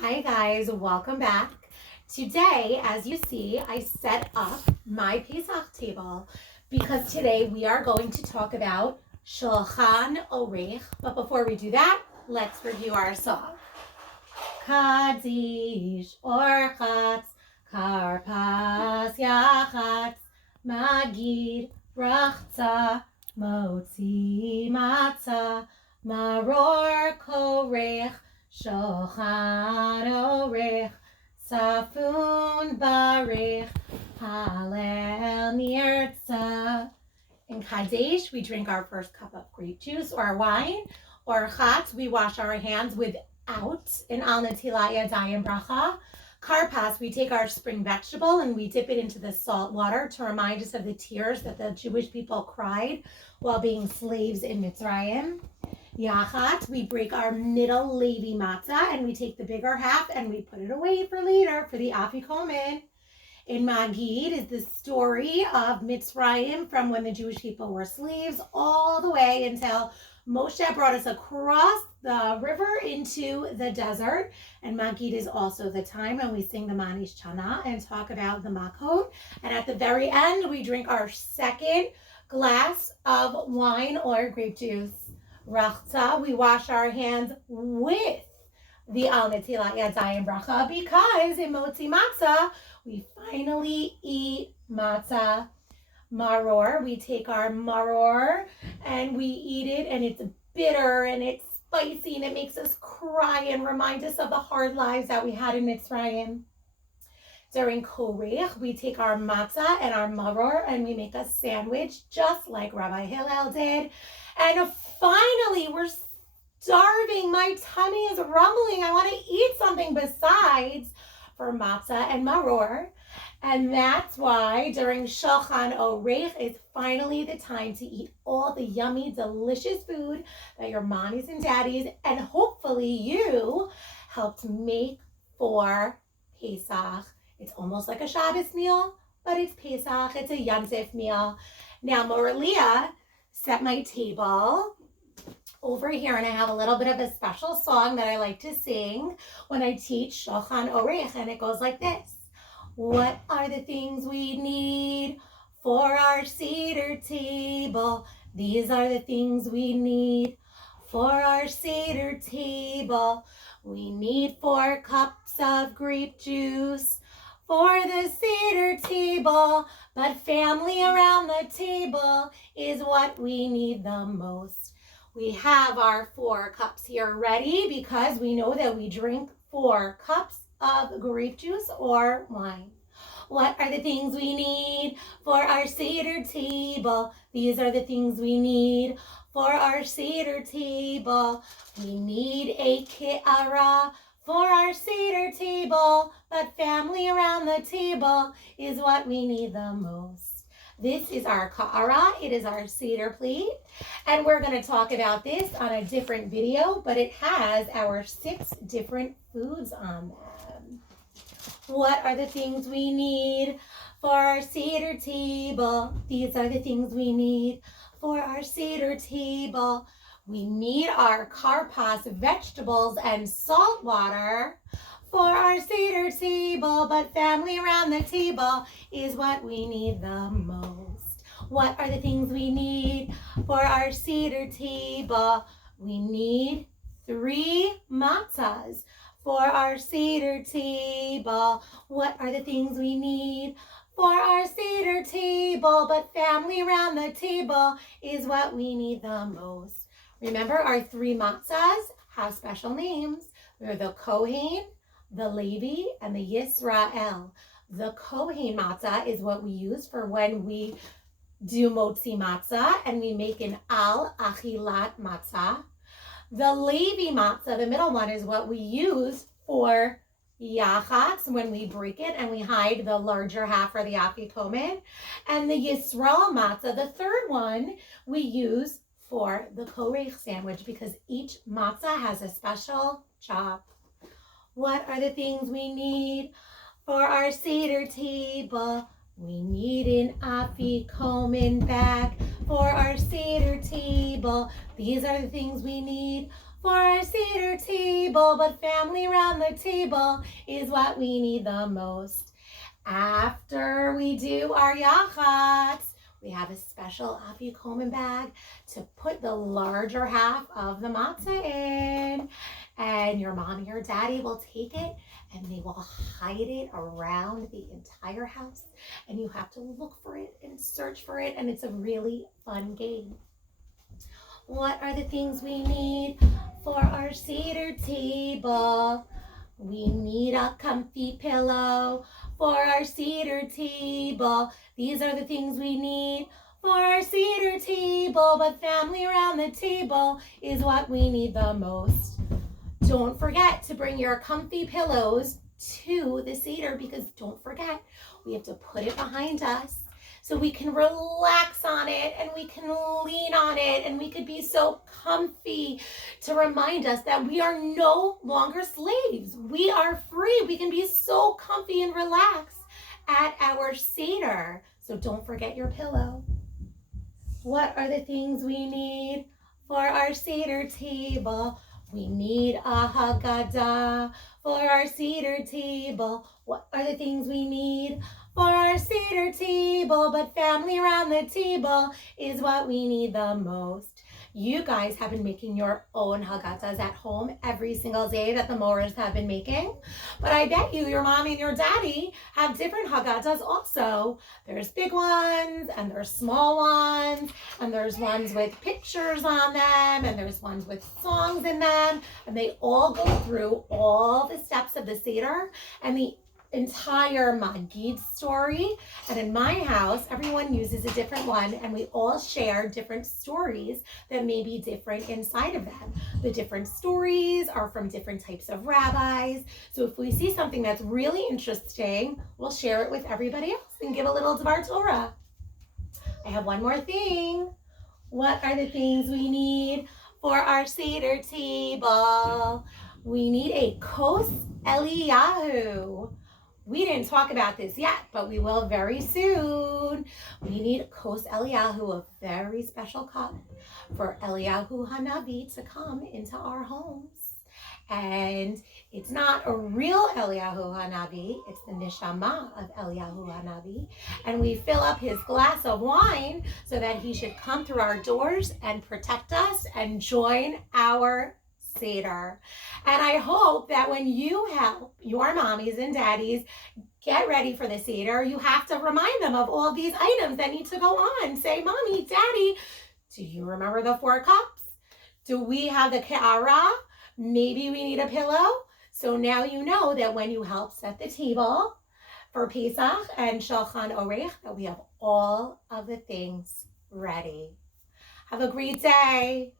Hi guys, welcome back. Today, as you see, I set up my Pesach table because today we are going to talk about Shulchan Orech. But before we do that, let's review our song. Kaddish Orchatz Karpas Yachatz Magid Rachza Motzi Matzah Maror Korech Shulchan Orech Safun Barich Halel Nirtza. In Kaddish, we drink our first cup of grape juice or wine. Or Chatz, we wash our hands without an al netilat yadayim bracha. Karpas, we take our spring vegetable and we dip it into the salt water to remind us of the tears that the Jewish people cried while being slaves in Mitzrayim. Yachat, we break our middle Levi matzah and we take the bigger half and we put it away for later for the afikomen. In Magid is the story of Mitzrayim from when the Jewish people were slaves all the way until Moshe brought us across the river into the desert. And Magid is also the time when we sing the Manish Chana and talk about the Makot. And at the very end, we drink our second glass of wine or grape juice. Rachza, we wash our hands with the al netilat yadayim bracha because in Motzi Matzah, we finally eat matzah. Maror, we take our maror and we eat it, and it's bitter and it's spicy and it makes us cry and reminds us of the hard lives that we had in Mitzrayim. During Korech, we take our matzah and our maror and we make a sandwich just like Rabbi Hillel did. And finally, we're starving. My tummy is rumbling. I want to eat something besides for matzah and maror. And that's why during Shulchan Orech is finally the time to eat all the yummy, delicious food that your mommies and daddies and hopefully you helped make for Pesach. It's almost like a Shabbos meal, but it's Pesach. It's a Yom Tov meal. Now, Moralia set my table over here, and I have a little bit of a special song that I like to sing when I teach Shulchan Orech, and it goes like this. What are the things we need for our Seder table? These are the things we need for our Seder table. We need 4 cups of grape juice for the Seder table, but family around the table is what we need the most. We have our 4 cups here ready because we know that we drink 4 cups of grape juice or wine. What are the things we need for our Seder table? These are the things we need for our Seder table. We need a ki'ara for our Seder table, but family around the table is what we need the most. This is our ka'ara. It is our Seder plate. And we're going to talk about this on a different video, but it has our 6 different foods on them. What are the things we need for our Seder table? These are the things we need for our Seder table. We need our karpas vegetables and salt water for our Seder table, but family around the table is what we need the most. What are the things we need for our Seder table? We need 3 matzahs for our Seder table. What are the things we need for our Seder table, but family around the table is what we need the most. Remember, our 3 matzahs have special names. They're the Kohen, the Levi, and the Yisrael. The Kohen matzah is what we use for when we do motzi matzah and we make an al achilat matzah. The Levi matzah, the middle one, is what we use for yachatz when we break it and we hide the larger half for the afikomen. And the Yisrael matzah, the third one, we use for the korech sandwich because each matzah has a special job. What are the things we need for our Seder table? We need an afikomen bag for our Seder table. These are the things we need for our Seder table. table, but family around the table is what we need the most. After we do our yachatz, we have a special afikomen bag to put the larger half of the matzah in. And your mommy or daddy will take it and they will hide it around the entire house. And you have to look for it and search for it. And it's a really fun game. What are the things we need for our Seder table? We need a comfy pillow for our Seder table. These are the things we need for our Seder table, but family around the table is what we need the most. Don't forget to bring your comfy pillows to the Seder, because don't forget, we have to put it behind us so we can relax on it and we can lean on it and we could be so comfy to remind us that we are no longer slaves. We are free. We can be so comfy and relaxed at our Seder. So don't forget your pillow. What are the things we need for our Seder table? We need a Haggadah for our Seder table. What are the things we need for our Seder table? But family around the table is what we need the most. You guys have been making your own Haggadahs at home every single day that the Moras have been making. But I bet you your mommy and your daddy have different Haggadahs also. There's big ones and there's small ones and there's ones with pictures on them and there's ones with songs in them. And they all go through all the steps of the Seder and the entire Magid story. And in my house, everyone uses a different one and we all share different stories that may be different inside of them. The different stories are from different types of rabbis. So if we see something that's really interesting, we'll share it with everybody else and give a little Dvar Torah. I have one more thing. What are the things we need for our Seder table? We need a Kos Eliyahu. We didn't talk about this yet, but we will very soon. We need Kos Eliyahu, a very special cup for Eliyahu Hanavi to come into our homes. And it's not a real Eliyahu Hanavi, it's the neshama of Eliyahu Hanavi. And we fill up his glass of wine so that he should come through our doors and protect us and join our Seder. And I hope that when you help your mommies and daddies get ready for the Seder, you have to remind them of all these items that need to go on. Say, Mommy, Daddy, do you remember the 4 cups? Do we have the ke'ara? Maybe we need a pillow. So now you know that when you help set the table for Pesach and Shulchan Orech, that we have all of the things ready. Have a great day.